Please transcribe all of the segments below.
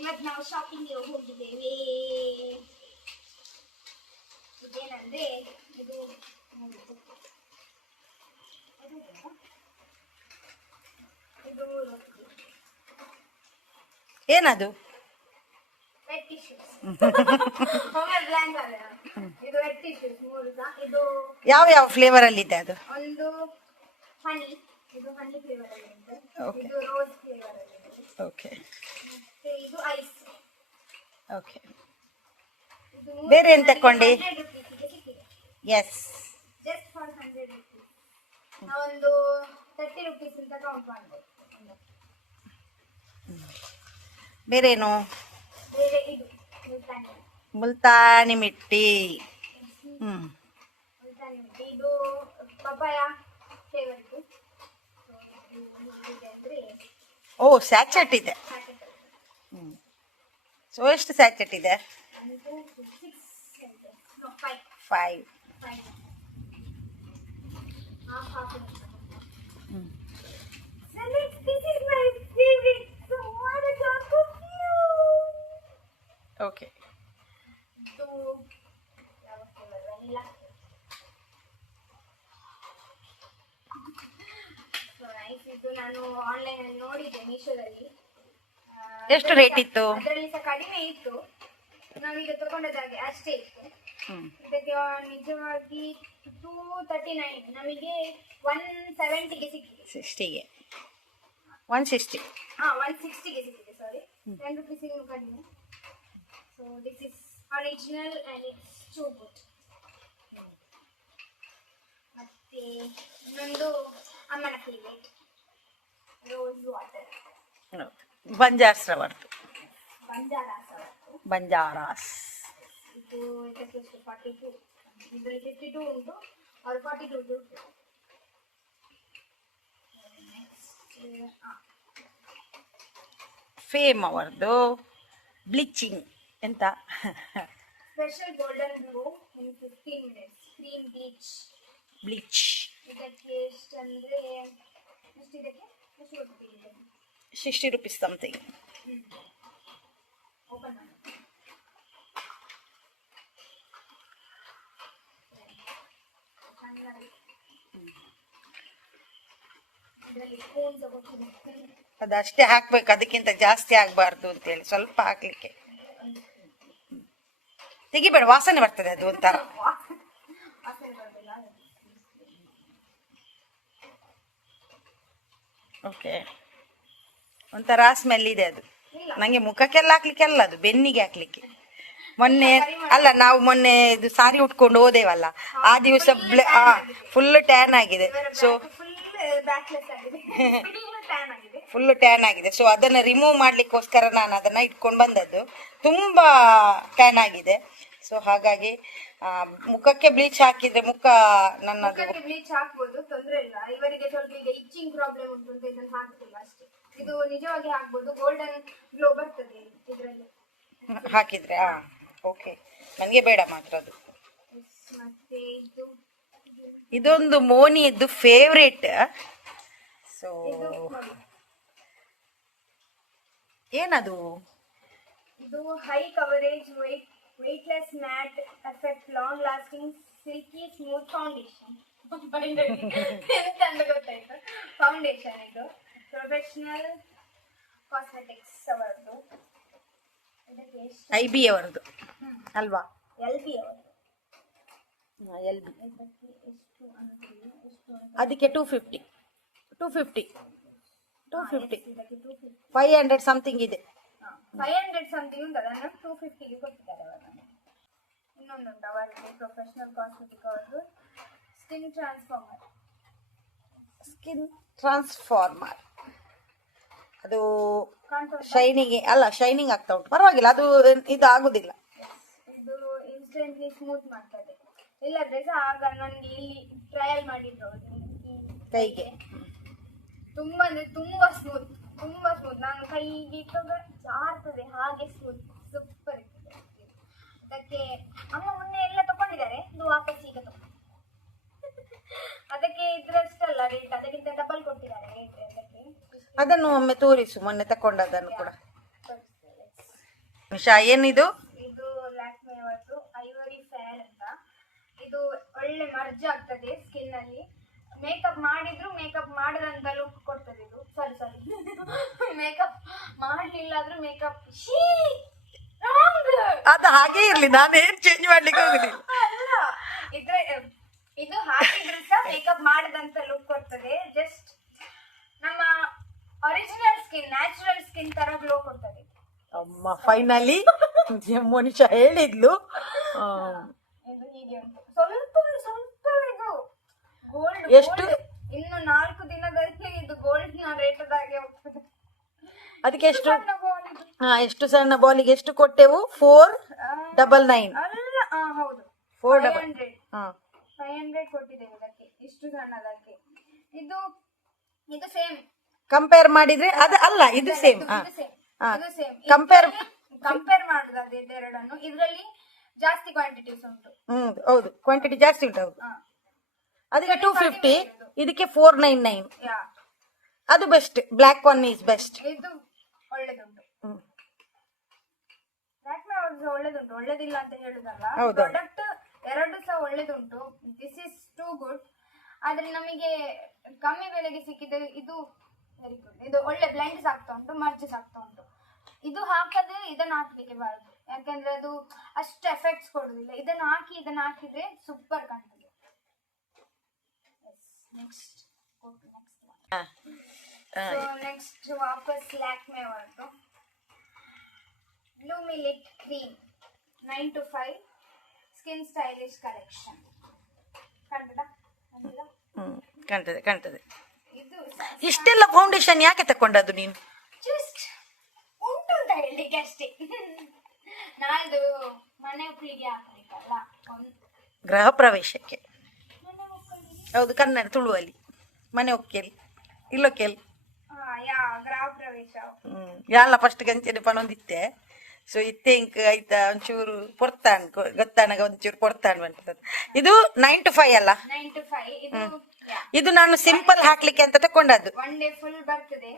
ಇವತ್ತು ನಾವು ಶಾಪಿಂಗ್ಗೆ ಹೋಗಿದ್ದೇವೆ. ಇದೇನಂದ್ರೆ ಇದು ಏನದು? Vet tissues. ಬ್ಲ್ಯಾಂಕ್ ಅಲ್ಲ, ಇದು ವೆಟ್ ಟಿಶ್ಯೂಸ್ 3 ಇದು ಯಾವ ಯಾವ ಫ್ಲೇವರ್ ಅಲ್ಲಿ ಇದೆ ಅದು? ಒಂದು ಹನಿ, ಇದು ಹನಿ ಫ್ಲೇವರ್ ಅಲ್ಲಿ ಇದೆ. Okay. ಇದು ರೋಸ್ ಫ್ಲೇವರ್ ಅಲ್ಲಿ ಇದೆ. ಓಕೆ ಮತ್ತೆ ಇದು ಐಸ್. ಓಕೆ. ಬೇರೆ ಏನು ತಕೊಂಡೆ? Yes, just for 100 rupees. ನಾವೊಂದು 30 rupees ಅಂತ ಕೌಂಟ್ ಮಾಡ್ಬೋದು. ಬೇರೇನು? ಬೇರೆ ಇದು ಮುಲ್ತಾನಿ ಮಿಟ್ಟಿ. ಮುಲ್ತಾನಿ ಮಿಟ್ಟಿ, ಇದು ಪಪಾಯ ಫ್ಲೇವರ್ ಇದು. ಅಂದ್ರೆ ಓ, ಸ್ಯಾಚೆಟ್ ಇದೆ. ಸೊ ಎಷ್ಟು ಸ್ಯಾಚೆಟ್ ಇದೆ? 5. ಓಕೆ. ಇದು ನಾನು ಆನ್ಲೈನ್ ಅಲ್ಲಿ ನೋಡಿದ್ದೆ, ಮೀಶೋದಲ್ಲಿ. ಎಷ್ಟು ರೇಟ್ ಇತ್ತು? ಅದರಲ್ಲಿ ಸಹ ಕಡಿಮೆ ಇತ್ತು, ನಾವೀಗ ತಗೊಂಡದಾಗೆ ಅಷ್ಟೇ ಇತ್ತು. ಇದಕ್ಕೆ ನಿಜವಾಗಿ 239, ನಮಗೆ 170ಗೆ ಸಿಕ್ಕಿದೆ. 60ಗೆ 160. 160ಗೆ ಸಿಕ್ಕಿದೆ. ಸಾರಿ, 10 rupees ಇನ್ನು ಕಡಿಮೆ. So this is original and it's too good. ಮತ್ತೆ ಇನ್ನೊಂದು ಅಮ್ಮನ ಫೇವರೇಟ್ ರೋಸ್ ವಾಟರ್. ಬಂಜಾರಸ್ರವರ್ದು. ಬಂಜಾರಾಸ್. ಇದು ಇದಕ್ಕೆ 42, ಇದರಲ್ಲಿ 52 ಉಂಟು, ಅವ್ರು 42 ಉಂಟು. ಫೇಮ್ ಅವರದು ಬ್ಲೀಚಿಂಗ್ ಎಂತ? ಸ್ಪೆಷಲ್ ಗೋಲ್ಡನ್ ಗ್ಲೋ ಇನ್ 15 minutes ಕ್ರೀಮ್ ಬ್ಲೀಚ್. ಇದಕ್ಕೆ ಎಷ್ಟಂದ್ರೆ ಇದಕ್ಕೆ 60 rupees ಸಮಥಿಂಗ್. ಓಪನ್ ಮಾಡಿ. ಅದಷ್ಟೇ ಹಾಕ್ಬೇಕು, ಅದಕ್ಕಿಂತ ಜಾಸ್ತಿ ಆಗ್ಬಾರ್ದು ಅಂತೇಳಿ ಸ್ವಲ್ಪ ಹಾಕ್ಲಿಕ್ಕೆ. ತೆಗಿಬೇಡ, ವಾಸನೆ ಬರ್ತದೆ ಅದು ಒಂಥರ. ಓಕೆ, ಒಂಥರ ಸ್ಮೆಲ್ ಇದೆ ಅದು. ನಂಗೆ ಮುಖಕ್ಕೆಲ್ಲ ಹಾಕ್ಲಿಕ್ಕೆ ಅಲ್ಲ, ಅದು ಬೆನ್ನಿಗೆ ಹಾಕ್ಲಿಕ್ಕೆ. ಮೊನ್ನೆ ಅಲ್ಲ, ನಾವು ಮೊನ್ನೆ ಇದು ಸಾರಿ ಉಟ್ಕೊಂಡು ಹೋದೇವಲ್ಲ, ಆ ದಿವಸ ಫುಲ್ ಟ್ಯಾನ್ ಆಗಿದೆ. ಸೊ ಫುಲ್ ಟ್ಯಾನ್ ಆಗಿದೆ. ಸೊ ಅದನ್ನ ರಿಮೂವ್ ಮಾಡ್ಲಿಕ್ಕೋಸ್ಕರ ನಾನು ಅದನ್ನ ಇಟ್ಕೊಂಡು ಬಂದದ್ದು. ತುಂಬಾ ಟ್ಯಾನ್ ಆಗಿದೆ. ಸೊ ಹಾಗಾಗಿ ಮುಖಕ್ಕೆ ಬ್ಲೀಚ್ ಹಾಕಿದ್ರೆ ಮುಖ ನನ್ನದು ಬ್ಲೀಚ್ ಹಾಕ್ಬೋದು, ತೊಂದ್ರೆ ಇಲ್ಲ. ಇವರಿಗೆ ಸ್ವಲ್ಪ ಈಗ ಇಚ್ಚಿಂಗ್ ಪ್ರಾಬ್ಲಮ್ ಉಂಟು ಅಂತ ಇದನ್ನ ಹಾಕ್ತಿಲ್ಲ ಅಷ್ಟೇ. ಇದು ನಿಜವಾಗಿ ಹಾಕ್ಬೋದು, ಗೋಲ್ಡನ್ ಗ್ಲೋ ಬರ್ತದೆ ಇದರಲ್ಲಿ ಹಾಕಿದ್ರೆ. ಓಕೆ, ನನಗೆ ಬೇಡ ಮಾತ್ರ ಅದು. ಮತ್ತೆ ಇದೊಂದು ಮೋನಿಯದ್ದು ಫೇವ್ರೇಟ್. ಸೊ ಏನದು? ಇದು high coverage weightless mat effect long lasting silky smooth foundation. ಗೊತ್ತಾಯ್ತು, ಫೌಂಡೇಶನ್. ಇದು ಪ್ರೊಫೆಷನಲ್ ಕಾಸ್ಮೆಟಿಕ್ಸ್ ಅವರದ್ದು. IB ಅವರದ್ದು ಅಲ್ವಾ? LB ಅವರದ್ದು. LB ಅದಕ್ಕೆ 250 500 ಸಮಥಿಂಗ್ ಇದೆ. 500 ಸಮಥಿಂಗ್ ಉಂಟು, ಅದನ್ನು 250ಗೆ ಕೊಟ್ಟಿದ್ದಾರೆ ಅವರು. ಇನ್ನೊಂದುಂಟು ಅವರದ್ದು ಪ್ರೊಫೆಷನಲ್ ಕಾಸ್ಮೆಟಿಕ್ ಅವರದ್ದು ಸ್ಕಿನ್ ಟ್ರಾನ್ಸ್ಫಾರ್ಮರ್. ಅದು ಶೈನಿಂಗ್ ಆಗ್ತಾ ಉಂಟು, ಪರವಾಗಿಲ್ಲ, ಅದು ಇದು ಆಗುದಿಲ್ಲ. ಇದು ಇನ್ಸ್ಟೆಂಟ್ಲಿ ಸ್ಮೂತ್ ಮಾಡ್ತದೆ. ಇಲ್ಲದ್ರೆ ಸಹ ಆಗ ನನಗೆ ಇಲ್ಲಿ ಟ್ರಯಲ್ ಮಾಡಿದ್ರು ಕೈಗೆ, ತುಂಬಾ ಅಂದ್ರೆ ತುಂಬಾ ಸ್ಮೂತ್. ನಾನು ಕೈಗೆ ಇಟ್ಟಾಗ ಜಾರ್ತದೆ, ಹಾಗೆ ಸ್ಮೂತ್, ಸೂಪರ್ ಇರ್ತದೆ. ಅದಕ್ಕೆ ಅಮ್ಮ ಮೊನ್ನೆ ಎಲ್ಲ ತಗೊಂಡಿದ್ದಾರೆ, ಇದು ವಾಪಸ್ ಈಗ ಅದಕ್ಕೆ ಇದ್ರಷ್ಟಲ್ಲ ರೇಟ್, ಅದಕ್ಕಿಂತ ಡಬಲ್ ಕೊಟ್ಟಿದ್ದಾರೆ ರೇಟ್. ಅದಕ್ಕೆ ಅದನ್ನು ಒಮ್ಮೆ ತೋರಿಸು, ಮೊನ್ನೆ ತಕೊಂಡದನ್ನು ಕೂಡ. ನಿಶಾ ಏನಿದು? ಇದು ಲ್ಯಾಕ್ಮೆ ಅವರದ್ದು ಐವರಿ ಫೇರ್ ಅಂತ. ಇದು ಒಳ್ಳೆ ಮರ್ಜ್ ಆಗ್ತದೆ ಸ್ಕಿನ್ ಅಲ್ಲಿ. ಮೇಕಪ್ ಮಾಡಿದ್ರು ಮೇಕಪ್ ಮಾಡದಂತ ಲುಕ್ ಕೊಡ್ತದೆ ಇದು. ಸಾರಿ ಮೇಕಪ್ ಮಾಡ್ಲಿಲ್ಲ ಆದ್ರೂ ಮೇಕಪ್ ಅದು ಹಾಗೆ ಇರ್ಲಿ, ನಾನು ಏನ್ ಚೇಂಜ್ ಮಾಡ್ಲಿಕ್ಕೆ ಹೋಗುದಿಲ್ಲ. ಅಲ್ಲ, ಇದು ಹಾಕಿದ್ರು ಸಹ ಮೇಕಪ್ ಮಾಡದಂತ ಲುಕ್ ಕೊಡ್ತದೆ. ಜಸ್ಟ್ ನಮ್ಮ ಒರಿಜಿನಲ್ ಸ್ಕಿನ್, ನ್ಯಾಚುರಲ್ ಸ್ಕಿನ್ ತರ ಗ್ಲೋ ಕೊಡ್ತದೆ. ಅಮ್ಮ ಫೈನಲಿ ಮೋನಿಶಾ ಹೇಳಿದ್ಲು. ಇದು ಹೀಗೆ ಉಂಟು. ಸ್ವಲ್ಪ ಇದು ಗೋಲ್ಡ್ ಎಷ್ಟು? ಇನ್ನು 4 ದಿನದಲ್ಲಿ ಇದು ಗೋಲ್ಡ್ ನ ರೇಟ್ ಆಗಿ ಹೋಗ್ತದೆ. ಅದಕ್ಕೆ ಎಷ್ಟು? ಎಷ್ಟು ಸಣ್ಣ ಬಾಲಿಗೆ ಎಷ್ಟು ಕೊಟ್ಟೆವು? 499. ಅಲ್ಲ, ಹೌದು 400. 500 ಕೊಟ್ಟಿದ್ದೇವೆ ಇದಕ್ಕೆ, ಇಷ್ಟು ಸಣ್ಣದಕ್ಕೆ. ಇದು ಸೇಮ್ ಕಂಪೇರ್ ಮಾಡಿದ್ರೆ ಅದು ಅಲ್ಲ, ಇದು ಸೇಮ್. ಕಂಪೇರ್ ಮಾಡುದು ಇದೆರಡನ್ನು. ಇದರಲ್ಲಿ ಜಾಸ್ತಿ ಕ್ವಾಂಟಿಟೀಸ್ ಉಂಟು. ಹೌದು, ಕ್ವಾಂಟಿಟಿ ಜಾಸ್ತಿ ಉಂಟು. ಹೌದು, ಅದಕ್ಕೆ 250, ಇದಕ್ಕೆ 499. ಅದು best. Block one is best. ಇದು ಒಳ್ಳೆದುಂಟು. ಲ್ಯಾಕ್ಮೆ ಅವ್ರದ್ದು ಒಳ್ಳೆದುಂಟು, ಒಳ್ಳೆದಿಲ್ಲ ಅಂತ ಹೇಳುದಲ್ಲ. ಪ್ರಾಡಕ್ಟ್ ಎರಡು ಸಹ ಒಳ್ಳೆದುಂಟು. This is too good. ಆದ್ರೆ ನಮಗೆ ಕಮ್ಮಿ ಬೆಲೆಗೆ ಸಿಕ್ಕಿದೆ. ಇದು ವೆರಿ ಗುಡ್. ಇದು ಒಳ್ಳೆ ಬ್ಲೆಂಡ್ಸ್ ಆಗ್ತಾ ಉಂಟು, ಮರ್ಜಸ್ ಆಗ್ತಾ ಉಂಟು. ಇದು ಹಾಕದೆ ಇದನ್ನ ಹಾಕ್ಲಿಕ್ಕೆ ಬಾರದು, ಯಾಕಂದ್ರೆ ಅದು ಅಷ್ಟು ಎಫೆಕ್ಟ್ಸ್ ಕೊಡುದಿಲ್ಲ. ಇದನ್ನ ಹಾಕಿದ್ರೆ ಸೂಪರ್ ಕಾಣ್ತದೆ. ನೆಕ್ಸ್ಟ್ ವಾಪಸ್ ಲ್ಯಾಕ್ಮೆ ಅವರದ್ದು bloomy lit cream 9 to 5 skin stylish collection. ಕಾಣ್ತದೆ. ಇಷ್ಟೆಲ್ಲ ಫೌಂಡೇಶನ್ ಯಾಕೆ ತಕೊಂಡದ್ದು ನೀನು? ಜಸ್ಟ್ ಉಂಟು ಅಂತ ಹೇಳಲಿಕ್ಕೆ ಅಷ್ಟೇ. ನಾಳ್ದು ಮನೆ ಒಕ್ಕಲಿಗೆ ಹಾಕ್ಬೇಕಲ್ಲ, ಗೃಹ ಪ್ರವೇಶಕ್ಕೆ. ಹೌದು, ಕನ್ನಡ ತುಳುವಲ್ಲಿ ಮನೆ ಒಕ್ಕಲಿ ಇಲ್ಲೊಕ್ಕೇಲಿ. ಗೃಹ ಪ್ರವೇಶ ಯಾಲ ಫಸ್ಟ್ ಗಂಚೆನೆ ಪಣೊಂದಿತ್ತೆ. ಸೊ ಇತ್ತೆಂಕ್ ಆಯ್ತಾ ಒಂಚೂರು ಪೊರ್ತಾಣ್ ಗೊತ್ತಾನಾಗ ಒಂಚೂರು ಪೊರ್ತಾಣ್ ಬರ್ತದೆ. ಇದು 9 to 5 ಅಲ್ಲ? 9 to 5. ಇದು ನಾನು ಸಿಂಪಲ್ ಹಾಕ್ಲಿಕ್ಕೆ ಅಂತ ತಕೊಂಡದ್ದು. ಒನ್ ಡೇ ಫುಲ್ ಬರ್ತದೆ.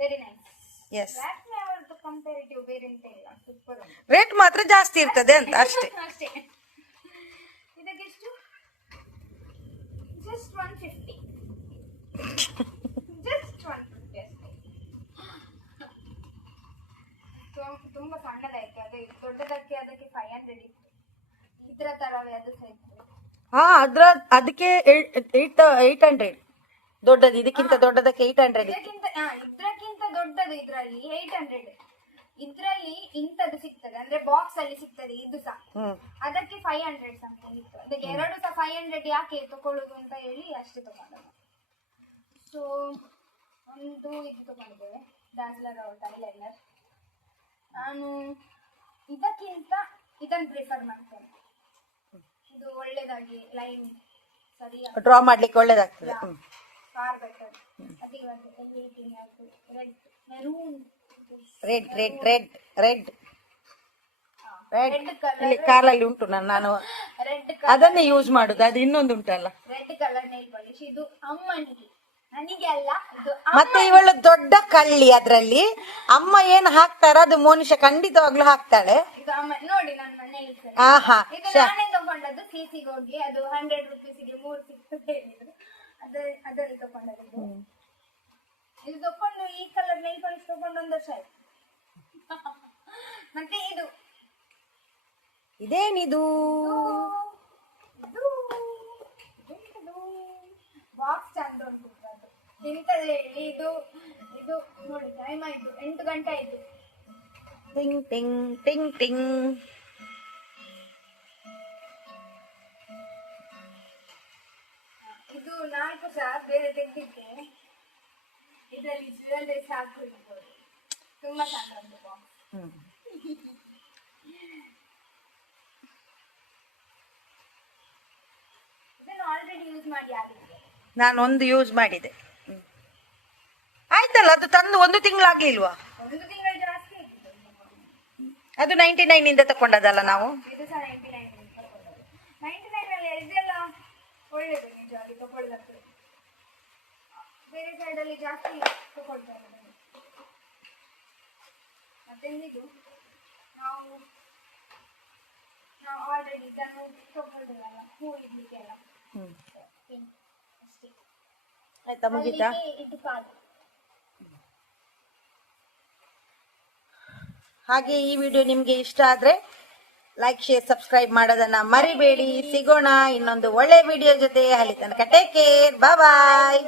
Very nice. ಎಸ್, ಲ್ಯಾಕ್ಮೆ ಅವರದ್ದು ಕಂಪೇರಿಟಿವ್ ಬೇರೆ ಎಂತ ಇಲ್ಲ, ಸೂಪರ್. ರೇಟ್ ಮಾತ್ರ ಜಾಸ್ತಿ ಇರ್ತದೆ ಅಂತ ಅಷ್ಟೇ. ಇದಕ್ಕೆ ಎಷ್ಟು? ಜಸ್ಟ್ 150. ಜಸ್ಟ್ 150 ಅಷ್ಟೇ. ತುಂಬಾ ಸಣ್ಣದಾಯ್ತು. ಅದೇ ದೊಡ್ಡದಕ್ಕೆ ಅದಕ್ಕೆ 500 ಇತ್ತು. ಇದ್ರ ತರವೇ ಅದು ಸಹ ಇತ್ತು. ಅದಕ್ಕೆ 800 ದೊಡ್ಡದು. ಇದಕ್ಕಿಂತ ದೊಡ್ಡದಕ್ಕೆ 800. ಇದ್ರಕ್ಕಿಂತ ದೊಡ್ಡದು ಇದ್ರಲ್ಲಿ 800. ಇದ್ರಲ್ಲಿ ಇಂಥದ್ದು ಸಿಗ್ತದೆ, ಅಂದ್ರೆ ಬಾಕ್ಸ್ ಅಲ್ಲಿ ಸಿಗ್ತದೆ. ಇದು ಸಹ ಅದಕ್ಕೆ 500 ಸಮಥಿಂಗ್ ಇತ್ತು. ಅದಕ್ಕೆ ಎರಡು ಸಹ 500 ಯಾಕೆ ತಕೊಳ್ಳುದು ಅಂತ ಹೇಳಿ ಅಷ್ಟೇ ತಗೊಂಡು. ಸೊ ಒಂದು ಇದು ತಗೊಂಡಿದ್ದೇವೆ, ಡಾಸ್ಲರ್ ಔಟ್ ಐಲೈನರ್. ನಾನು ಇದಕ್ಕಿಂತ ಇದನ್ನು ಪ್ರಿಫರ್ ಮಾಡ್ತೇನೆ. ಇದು ಒಳ್ಳೇದಾಗಿ ಲೈನ್ ಸರಿಯಾಗಿ ಡ್ರಾ ಮಾಡ್ಲಿಕ್ಕೆ ಒಳ್ಳೇದಾಗ್ತದೆ. For better. ಅದು ಇವಾಗ ಎಲ್ಲಿಟಿಂಗ್ ಆಯ್ತು, ರೆಡ್ ಮೆರೂನ್ ರೆಡ್ ಇಲ್ಲಿ ಕಾಲಲ್ಲಿ ಉಂಟು. ನಾನು ಅದನ್ನೇ ಯೂಸ್ ಮಾಡುದು. ಅದು ಇನ್ನೊಂದು ಉಂಟಲ್ಲ, ರೆಡ್ ಕಲರ್ ನೈಲ್ ಪಾಲಿಶ್. ಇದು ಅಮ್ಮನಿಗೆ, ನನಗೆ ಅಲ್ಲ. ಇದು ಮತ್ತೆ ಇವಳು ದೊಡ್ಡ ಕಳ್ಳಿ. ಅದ್ರಲ್ಲಿ ಅಮ್ಮ ಏನ್ ಹಾಕ್ತಾರ ಅದು ಮೋನಿಶಾ ಖಂಡಿತವಾಗ್ಲೂ ಹಾಕ್ತಾಳೆ. ಇದು ಅಮ್ಮ ನೋಡಿ ನನ್ನ ನೈಲ್ಸ್. ಇದು ನಾನೇ ತಗೊಂಡದ್ದು ಸಿಸಿಗೆ ಹೋಗಿ. ಅದು 100 ರೂಪೀಸಿಗೆ 3 ಸಿಗ್ತದೆ ಹೇಳಿದ್ರು. ಅದರಲ್ಲಿ ತಗೊಂಡದ್ದು. ಇದು ತಕೊಂಡು ಈ ಕಲರ್ ನೈಲ್ ಪಾಲಿಶ್ ತಗೊಂಡು 1 ವರ್ಷ ಆಯ್ತು. ಮತ್ತೆ ಇದೇನಿದು? ಬಾಕ್ಸ್ ಚಂದ ಉಂಟು. ಅದು ಎಂತದ ಹೇಳಿ, ಇದು ನೋಡಿ ಟೈಮ್ ಆಯ್ತು, 8 ಗಂಟೆ ಆಯ್ತು. ಟಿಂಗ್ ಟಿಂಗ್ ಟಿಂಗ್ ಟಿಂಗ್. ಇದು 4 ಸಹ ಬೇರೆ ತೆಗ್ದಿಕ್ಕೆ. ಇದರಲ್ಲಿ ಜ್ಯುವೆಲ್ಲರಿ ಹಾಕಿದ್ದು ತುಂಬಾ ಚಂದ ಉಂಟು ಬಾಕ್ಸ್. ಇದನ್ನು ಆಲ್ರೆಡಿ ಯೂಸ್ ಮಾಡಿ ಆಗಿದೆ. ನಾನು ಒಂದು ಯೂಸ್ ಮಾಡಿದೆ. ಆಯ್ತಲ್ಲ, ಅದು ತಂದು 1 ತಿಂಗಳಾಗ್ಲಿಲ್ವಾ? 1 ತಿಂಗಳು ಜಾಸ್ತಿ ಆಗಿದೆ. ಅದು 99 ಇಂದ ತಕೊಂಡದಲ್ಲ ನಾವು. ಇದು ಸಹ 99 ತಗೊಂಡದ್ದು. 99 ಅಲ್ಲಿ ಇದೆಲ್ಲ ಒಳ್ಳೇದು ನಿಜವಾಗಿ ತಗೊಳ್ಳೋದಕ್ಕೆ. ಬೇರೆ ಸೈಡಲ್ಲಿ ಜಾಸ್ತಿ ತಗೊಳ್ತಾರೆ. ಮತ್ತೆಂದಿದು ನಾವು ಆಲ್ರೆಡಿ ಇದನ್ನು ತಗೊಂಡಿವಲ್ಲ ಹೂ ಇಡ್ಲಿಕ್ಕೆಲ್ಲ ಹ್ಮ್ ಪಿಂಕ್ ಅಷ್ಟೇ. ಆಯ್ತಾ, ಮುಗೀತಾ? ಅಲ್ಲಿಗೆ ಇದು ಕಾಲು. ಹಾಗೆ ಈ ವಿಡಿಯೋ ನಿಮ್ಗೆ ಇಷ್ಟ ಆದ್ರೆ ಲೈಕ್ ಶೇರ್ ಸಬ್ಸ್ಕ್ರೈಬ್ ಮಾಡೋದನ್ನ ಮರಿಬೇಡಿ. ಸಿಗೋಣ ಇನ್ನೊಂದು ಒಳ್ಳೆ ವಿಡಿಯೋ ಜೊತೆ. ಅಲ್ಲಿ ತನಕ ಟೇಕ್ ಕೇರ್, ಬಾಯ್.